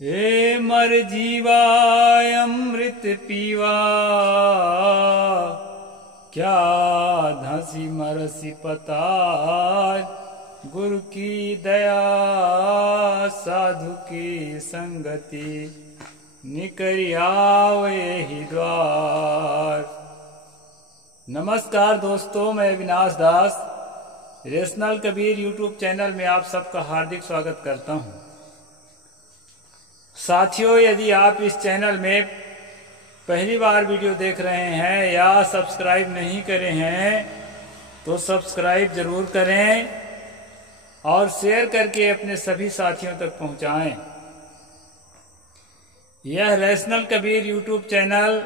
हे मर जीवा अमृत पीवा, क्या धसी मरसी पतार। गुरु की दया साधु की संगति, निकरी आवे ही द्वार। नमस्कार दोस्तों, मैं अविनाश दास रेशनल कबीर यूट्यूब चैनल में आप सबका हार्दिक स्वागत करता हूं। साथियों, यदि आप इस चैनल में पहली बार वीडियो देख रहे हैं या सब्सक्राइब नहीं करे हैं तो सब्सक्राइब जरूर करें और शेयर करके अपने सभी साथियों तक पहुंचाएं। यह रेशनल कबीर यूट्यूब चैनल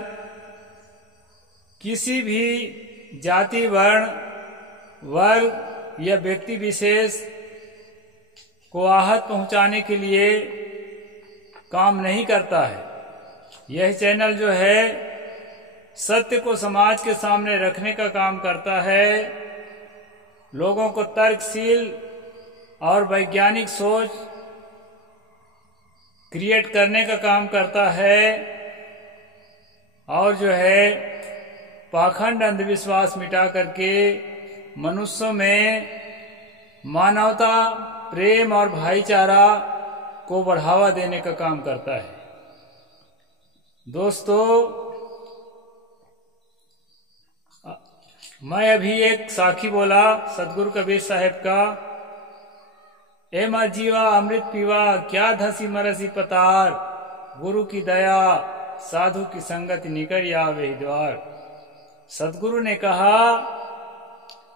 किसी भी जाति, वर्ण, वर्ग या व्यक्ति विशेष को आहत पहुंचाने के लिए काम नहीं करता है। यह चैनल जो है सत्य को समाज के सामने रखने का काम करता है, लोगों को तर्कशील और वैज्ञानिक सोच क्रिएट करने का काम करता है और जो है पाखंड अंधविश्वास मिटा करके मनुष्यों में मानवता, प्रेम और भाईचारा को बढ़ावा देने का काम करता है। दोस्तों, मैं अभी एक साखी बोला सतगुरु कबीर साहब का, ए मर जीवा अमृत पीवा, क्या धसी मरसी पतार। गुरु की दया साधु की संगति, निकर आवे ही द्वार। सतगुरु ने कहा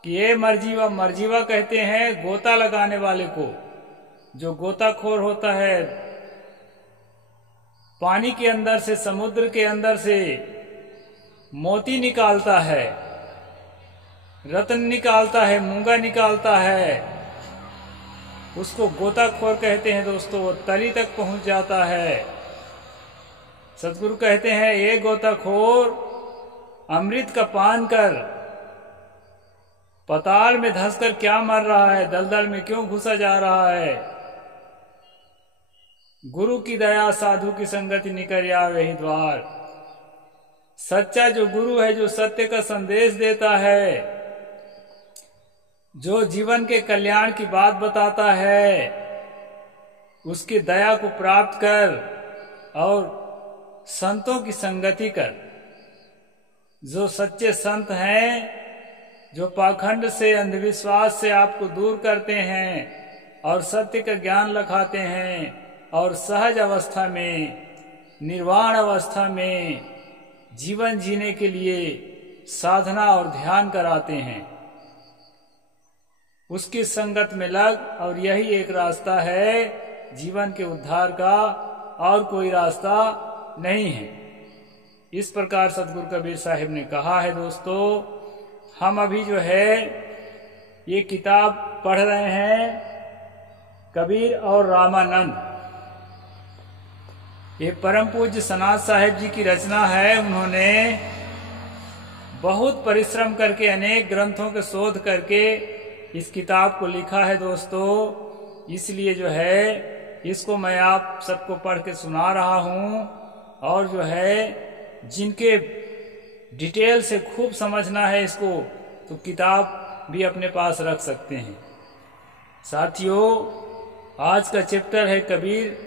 कि ये मरजीवा कहते हैं गोता लगाने वाले को। जो गोताखोर होता है, पानी के अंदर से, समुद्र के अंदर से मोती निकालता है, रत्न निकालता है, मूंगा निकालता है, उसको गोताखोर कहते हैं। दोस्तों, वो तली तक पहुंच जाता है। सतगुरु कहते हैं, ये गोताखोर अमृत का पान कर पताल में धंसकर क्या मर रहा है, दलदल में क्यों घुसा जा रहा है। गुरु की दया साधु की संगति, निकर आवे ही द्वार। सच्चा जो गुरु है, जो सत्य का संदेश देता है, जो जीवन के कल्याण की बात बताता है, उसकी दया को प्राप्त कर और संतों की संगति कर। जो सच्चे संत हैं, जो पाखंड से, अंधविश्वास से आपको दूर करते हैं और सत्य का ज्ञान लखाते हैं और सहज अवस्था में, निर्वाण अवस्था में जीवन जीने के लिए साधना और ध्यान कराते हैं, उसकी संगत में लग। और यही एक रास्ता है जीवन के उद्धार का, और कोई रास्ता नहीं है। इस प्रकार सतगुरु कबीर साहिब ने कहा है। दोस्तों, हम अभी जो है ये किताब पढ़ रहे हैं, कबीर और रामानंद। ये परम पूज्य सनातन साहिब जी की रचना है। उन्होंने बहुत परिश्रम करके, अनेक ग्रंथों के शोध करके इस किताब को लिखा है। दोस्तों, इसलिए जो है इसको मैं आप सबको पढ़ के सुना रहा हूँ। और जो है जिनके डिटेल से खूब समझना है इसको, तो किताब भी अपने पास रख सकते हैं। साथियों, आज का चैप्टर है कबीर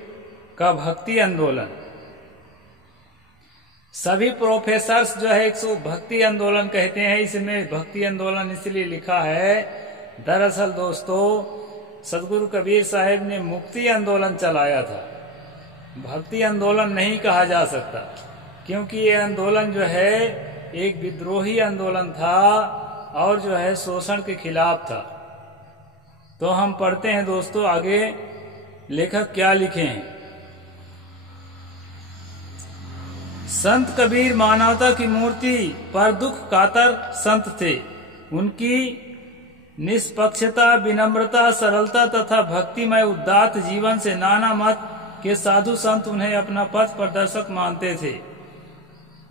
का भक्ति आंदोलन। सभी प्रोफेसर्स जो है इसको भक्ति आंदोलन कहते हैं। इसमें भक्ति आंदोलन इसलिए लिखा है, दरअसल दोस्तों सतगुरु कबीर साहब ने मुक्ति आंदोलन चलाया था। भक्ति आंदोलन नहीं कहा जा सकता, क्योंकि ये आंदोलन जो है एक विद्रोही आंदोलन था और जो है शोषण के खिलाफ था। तो हम पढ़ते हैं दोस्तों आगे लेखक क्या लिखे हैं। संत कबीर मानवता की मूर्ति पर दुख कातर संत थे। उनकी निष्पक्षता, विनम्रता, सरलता तथा भक्तिमय उदात्त जीवन से नाना मत के साधु संत उन्हें अपना पथ प्रदर्शक मानते थे।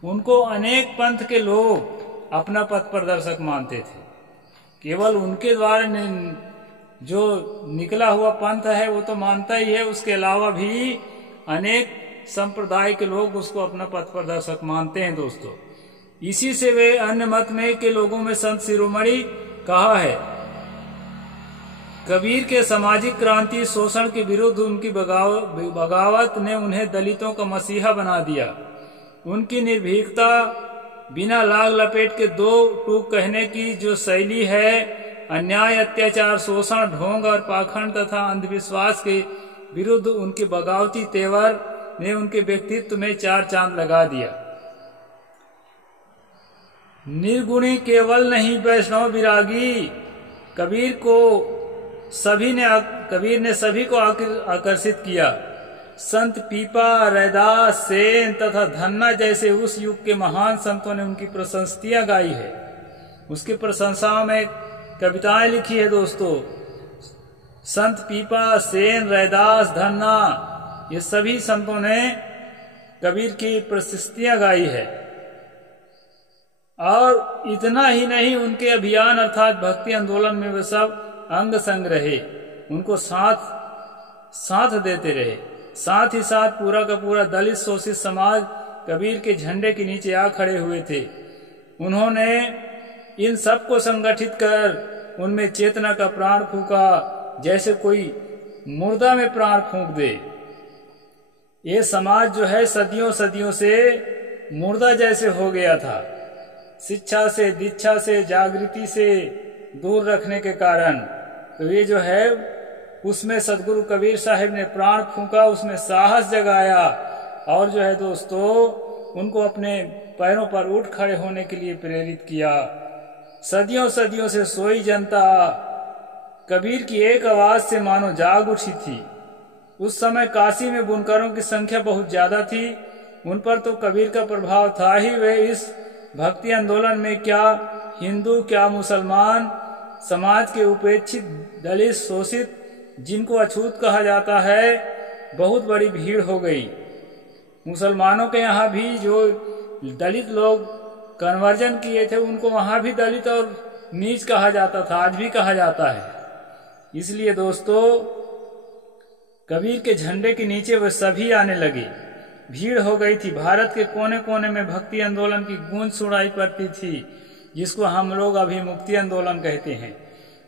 उनको अनेक पंथ के लोग अपना पथ प्रदर्शक मानते थे। केवल उनके द्वारा जो निकला हुआ पंथ है वो तो मानता ही है, उसके अलावा भी अनेक संप्रदाय के लोग उसको अपना पथ प्रदर्शक मानते हैं दोस्तों। इसी से वे अन्य मत में के लोगों में संत शिरोमणि कहा है। कबीर के सामाजिक क्रांति शोषण के विरुद्ध उनकी बगावत ने उन्हें दलितों का मसीहा बना दिया। उनकी निर्भीकता, बिना लाग लपेट के दो टूक कहने की जो शैली है, अन्याय, अत्याचार, शोषण, ढोंग और पाखंड तथा अंधविश्वास के विरुद्ध उनके बगावती तेवर ने उनके व्यक्तित्व में चार चांद लगा दिया। निर्गुणी केवल नहीं वैष्णव विरागी, कबीर ने सभी को आकर्षित किया। संत पीपा, रैदास, सेन तथा धन्ना जैसे उस युग के महान संतों ने उनकी प्रशंसियां गाई है, उसकी प्रशंसाओं में कविताएं लिखी है दोस्तों। संत पीपा, सेन, रैदास, धन्ना, ये सभी संतों ने कबीर की प्रशस्तियां गाई है। और इतना ही नहीं, उनके अभियान अर्थात भक्ति आंदोलन में वे सब अंग संग रहे, उनको साथ देते रहे। साथ ही साथ पूरा का पूरा दलित शोषित समाज कबीर के झंडे के नीचे आ खड़े हुए थे। उन्होंने इन सबको संगठित कर उनमें चेतना का प्राण फूंका, जैसे कोई मुर्दा में प्राण फूंक दे। ये समाज जो है सदियों से मुर्दा जैसे हो गया था। शिक्षा से, दीक्षा से, जागृति से दूर रखने के कारण तो ये जो है उसमें सदगुरु कबीर साहिब ने प्राण फूंका, उसमें साहस जगाया और जो है दोस्तों उनको अपने पैरों पर उठ खड़े होने के लिए प्रेरित किया। सदियों से सोई जनता कबीर की एक आवाज से मानो जाग उठी थी। उस समय काशी में बुनकरों की संख्या बहुत ज्यादा थी, उन पर तो कबीर का प्रभाव था ही। वे इस भक्ति आंदोलन में क्या हिंदू, क्या मुसलमान, समाज के उपेक्षित, दलित, शोषित, जिनको अछूत कहा जाता है, बहुत बड़ी भीड़ हो गई। मुसलमानों के यहाँ भी जो दलित लोग कन्वर्जन किए थे, उनको वहां भी दलित और नीच कहा जाता था, आज भी कहा जाता है। इसलिए दोस्तों कबीर के झंडे के नीचे वे सभी आने लगे, भीड़ हो गई थी। भारत के कोने कोने में भक्ति आंदोलन की गूंज सुनाई पड़ती थी, जिसको हम लोग अभी मुक्ति आंदोलन कहते हैं।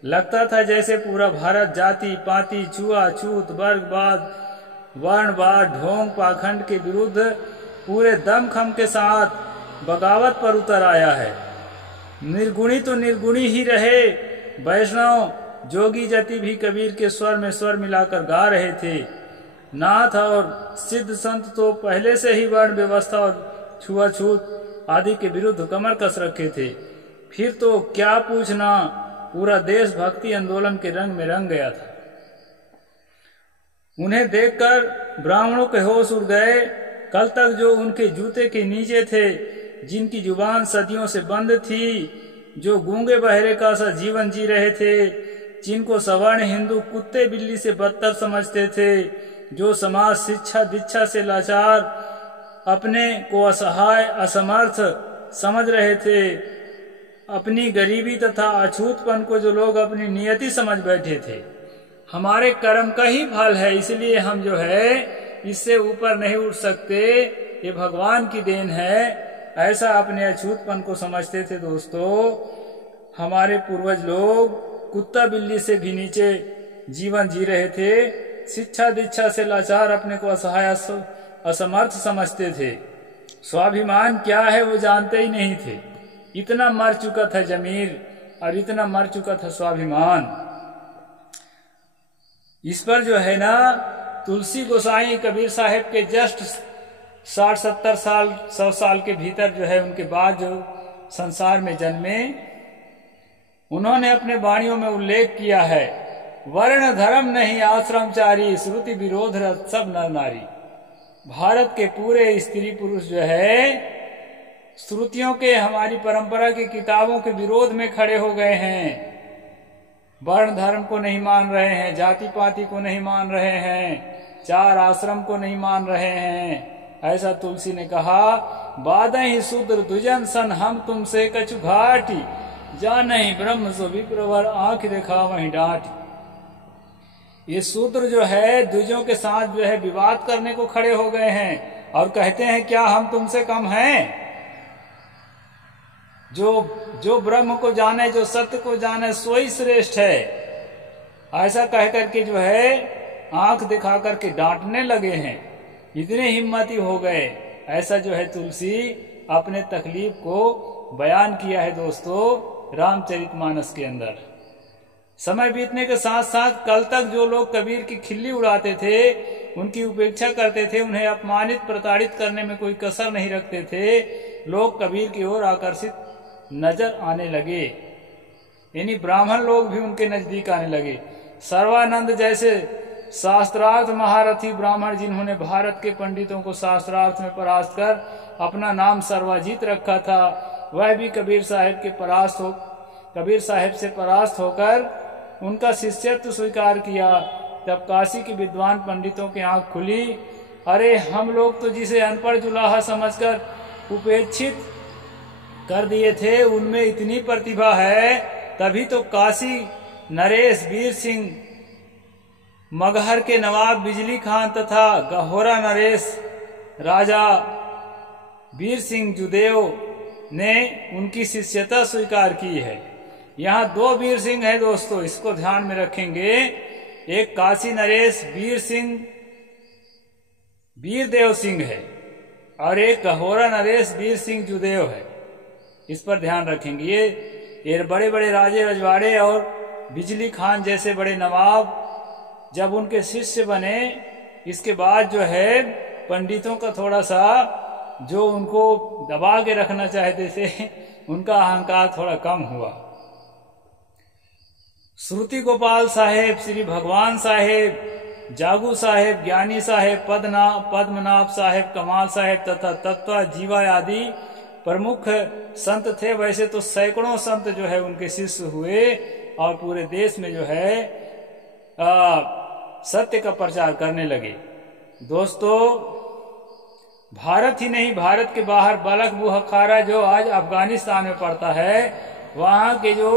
लगता था जैसे पूरा भारत जाति पाति, छुआछूत, वर्गवाद, वर्णवाद, ढोंग, पाखंड के विरुद्ध पूरे दमखम के साथ बगावत पर उतर आया है। निर्गुणी तो निर्गुणी ही रहे, वैष्णव, जोगी जति भी कबीर के स्वर में स्वर मिलाकर गा रहे थे। नाथ और सिद्ध संत तो पहले से ही वर्ण व्यवस्था और छुआछूत आदि के विरुद्ध कमर कस रखे थे। फिर तो क्या पूछना, पूरा देश भक्ति आंदोलन के रंग में रंग गया था। उन्हें देखकर ब्राह्मणों के होश उड़ गए। कल तक जो उनके जूते के नीचे थे, जिनकी जुबान सदियों से बंद थी, जो गूंगे बहरे का सा जीवन जी रहे थे, जिनको सवर्ण हिंदू कुत्ते बिल्ली से बदतर समझते थे, जो समाज शिक्षा दीक्षा से लाचार, अपने को असहाय असमर्थ समझ रहे थे, अपनी गरीबी तथा अछूतपन को जो लोग अपनी नियति समझ बैठे थे। हमारे कर्म का ही फल है, इसलिए हम जो है इससे ऊपर नहीं उठ सकते, ये भगवान की देन है, ऐसा अपने अछूतपन को समझते थे। दोस्तों हमारे पूर्वज लोग कुत्ता बिल्ली से भी नीचे जीवन जी रहे थे, शिक्षा दीक्षा से लाचार, अपने को असहाय असमर्थ समझते थे। स्वाभिमान क्या है वो जानते ही नहीं थे। इतना मर चुका था जमीर और इतना मर चुका था स्वाभिमान। इस पर जो है ना तुलसी गोसाई कबीर साहिब के जस्ट 60-70 साल 100 साल के भीतर जो है उनके बाद जो संसार में जन्मे, उन्होंने अपने वाणियों में उल्लेख किया है, वर्ण धर्म नहीं आश्रमचारी, श्रुति विरोध रत सब नर नारी। भारत के पूरे स्त्री पुरुष जो है श्रुतियों के, हमारी परंपरा की किताबों के विरोध में खड़े हो गए हैं। वर्ण धर्म को नहीं मान रहे हैं, जाति पाति को नहीं मान रहे हैं, 4 आश्रम को नहीं मान रहे हैं। ऐसा तुलसी ने कहा, बादहि शूद्र दुजन सन हम तुमसे कछु घाटी, जा नहीं ब्रह्म सो विप्रवर आंख देखा वहीं डांटी। ये शूद्र जो है द्विजों के साथ जो है विवाद करने को खड़े हो गए हैं और कहते हैं क्या हम तुमसे कम हैं? जो ब्रह्म को जाने, जो सत्य को जाने, सोई श्रेष्ठ है। ऐसा कह करके जो है आंख दिखा करके डांटने लगे हैं। इतने हिम्मती हो गए। ऐसा जो है तुलसी अपने तकलीफ को बयान किया है दोस्तों रामचरितमानस के अंदर। समय बीतने के साथ साथ कल तक जो लोग कबीर की खिल्ली उड़ाते थे, उनकी उपेक्षा करते थे, उन्हें अपमानित प्रताड़ित करने में कोई कसर नहीं रखते थे, लोग कबीर की ओर आकर्षित नजर आने लगे। यानी ब्राह्मण लोग भी उनके नजदीक आने लगे। सर्वानंद जैसे शास्त्रार्थ महारथी ब्राह्मण, जिन्होंने भारत के पंडितों को शास्त्रार्थ में परास्त कर अपना नाम सर्वाजीत रखा था, वह भी कबीर साहब से परास्त होकर उनका शिष्यत्व स्वीकार किया। जब काशी के विद्वान पंडितों की आंख खुली, अरे हम लोग तो जिसे अनपढ़ जुलाहा समझकर उपेक्षित कर दिए थे, उनमें इतनी प्रतिभा है। तभी तो काशी नरेश वीर सिंह, मगहर के नवाब बिजली खान तथा गहोरा नरेश राजा वीर सिंह जुदेव ने उनकी शिष्यता स्वीकार की है। यहाँ दो वीर सिंह है दोस्तों, इसको ध्यान में रखेंगे। एक काशी नरेश वीरदेव सिंह है और एक गहोरा नरेश वीर सिंह जुदेव है। इस पर ध्यान रखेंगे। ये बड़े बड़े राजे रजवाड़े और बिजली खान जैसे बड़े नवाब जब उनके शिष्य बने, इसके बाद जो है पंडितों का थोड़ा सा जो उनको दबा के रखना चाहते थे, उनका अहंकार थोड़ा कम हुआ। श्रुति गोपाल साहेब, श्री भगवान साहेब, जागू साहेब, ज्ञानी साहेब, पद्मनाभ साहेब, कमाल साहेब तथा तत्वा जीवा आदि प्रमुख संत थे। वैसे तो सैकड़ों संत जो है उनके शिष्य हुए और पूरे देश में जो है सत्य का प्रचार करने लगे। दोस्तों, भारत ही नहीं, भारत के बाहर बलख बुखारा जो आज अफगानिस्तान में पड़ता है, वहां के जो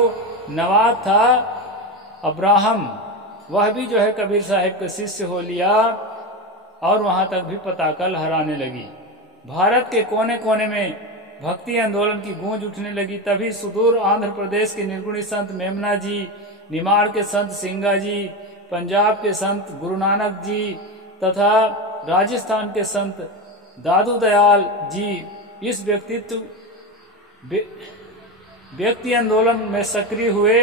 नवाब था अब्राहम, वह भी जो है कबीर साहब का शिष्य हो लिया और वहां तक भी पताका लहराने लगी। भारत के कोने कोने में भक्ति आंदोलन की गूंज उठने लगी। तभी सुदूर आंध्र प्रदेश के निर्गुणी संत मेमना जी, निमाड़ के संत सिंगा जी, पंजाब के संत गुरु नानक जी तथा राजस्थान के संत दादू दयाल जी इस व्यक्ति आंदोलन में सक्रिय हुए।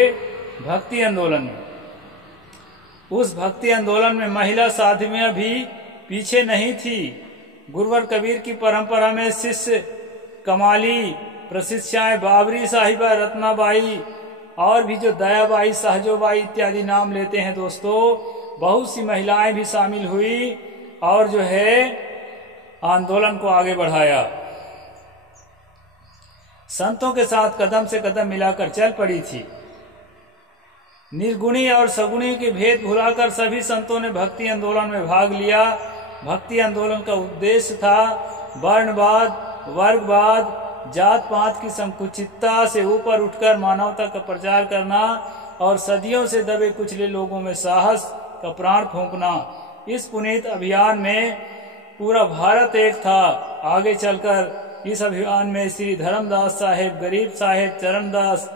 भक्ति आंदोलन में, उस भक्ति आंदोलन में महिला साध्वियां भी पीछे नहीं थी। गुरुवर कबीर की परंपरा में शिष्य कमाली, प्रशिष्याएं बाबरी साहिबा, रत्नाबाई और भी जो दयाबाई, सहजोबाई इत्यादि नाम लेते हैं दोस्तों, बहुत सी महिलाएं भी शामिल हुई और जो है आंदोलन को आगे बढ़ाया। संतों के साथ कदम से कदम मिलाकर चल पड़ी थी। निर्गुणी और सगुणी के भेद भुलाकर सभी संतों ने भक्ति आंदोलन में भाग लिया। भक्ति आंदोलन का उद्देश्य था वर्णवाद, वर्गवाद, जात पात की संकुचितता से ऊपर उठकर मानवता का प्रचार करना और सदियों से दबे कुचले लोगों में साहस का प्राण फूंकना। इस पुनीत अभियान में पूरा भारत एक था। आगे चलकर इस अभियान में श्री धर्मदास साहेब, गरीब साहेब, चरणदास,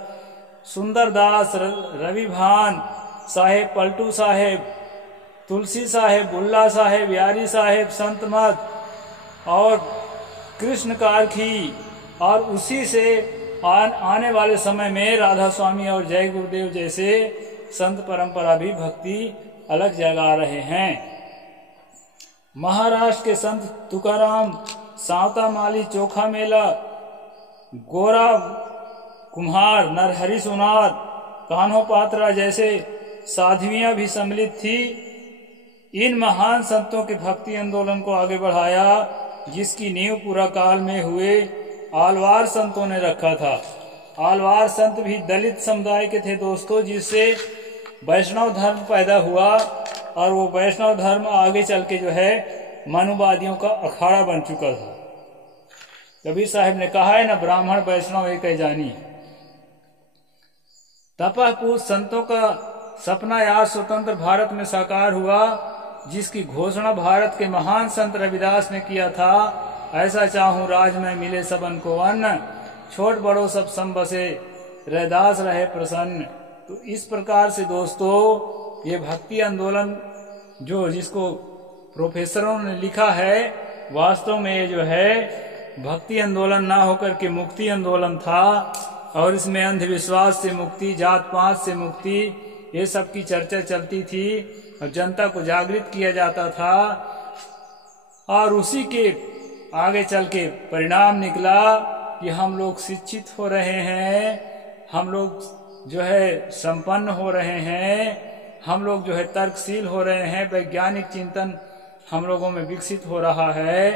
सुंदरदास, रविभान साहेब, पलटू साहेब, तुलसी साहेब, बुल्ला साहेब, यारी साहेब, संत मत और कृष्ण कारखी और उसी से आने वाले समय में राधा स्वामी और जय गुरुदेव जैसे संत परंपरा भी भक्ति अलग जगा रहे हैं। महाराष्ट्र के संत तुकाराम, सांवता माली, चोखा मेला, गोरा कुम्हार, नरहरि सोनार, कान्हो पात्रा जैसे साध्वियां भी सम्मिलित थी। इन महान संतों के भक्ति आंदोलन को आगे बढ़ाया, जिसकी नींव पूरा काल में हुए आलवार संतों ने रखा था। आलवार संत भी दलित समुदाय के थे दोस्तों, जिससे वैष्णव धर्म पैदा हुआ और वो वैष्णव धर्म आगे चल के जो है मनुवादियों का अखाड़ा बन चुका था। कबीर साहब ने कहा है ना, ब्राह्मण वैष्णव एक है जानी। तपः पूज संतों का सपना आज स्वतंत्र भारत में साकार हुआ, जिसकी घोषणा भारत के महान संत रविदास ने किया था। ऐसा चाहूं राज में मिले सबन को अन्न, छोट बड़ो सब सम बसे, रैदास रहे प्रसन्न। तो इस प्रकार से दोस्तों ये भक्ति आंदोलन जो जिसको प्रोफेसरों ने लिखा है, वास्तव में ये जो है भक्ति आंदोलन ना होकर के मुक्ति आंदोलन था। और इसमें अंधविश्वास से मुक्ति, जात पात से मुक्ति, ये सब की चर्चा चलती थी और जनता को जागृत किया जाता था। और उसी के आगे चल के परिणाम निकला कि हम लोग शिक्षित हो रहे हैं, हम लोग जो है संपन्न हो रहे हैं, हम लोग जो है तर्कशील हो रहे हैं, वैज्ञानिक चिंतन हम लोगों में विकसित हो रहा है।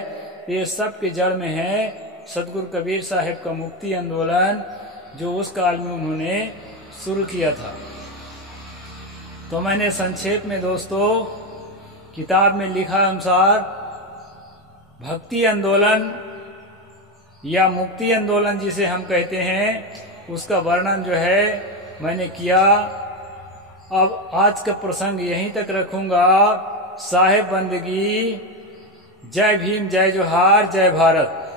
ये सब के जड़ में है सदगुरु कबीर साहब का मुक्ति आंदोलन, जो उस काल में उन्होंने शुरू किया था। तो मैंने संक्षेप में दोस्तों किताब में लिखा अनुसार भक्ति आंदोलन या मुक्ति आंदोलन जिसे हम कहते हैं, उसका वर्णन जो है मैंने किया। अब आज का प्रसंग यहीं तक रखूंगा। साहेब बंदगी। जय भीम, जय जोहार, जय भारत।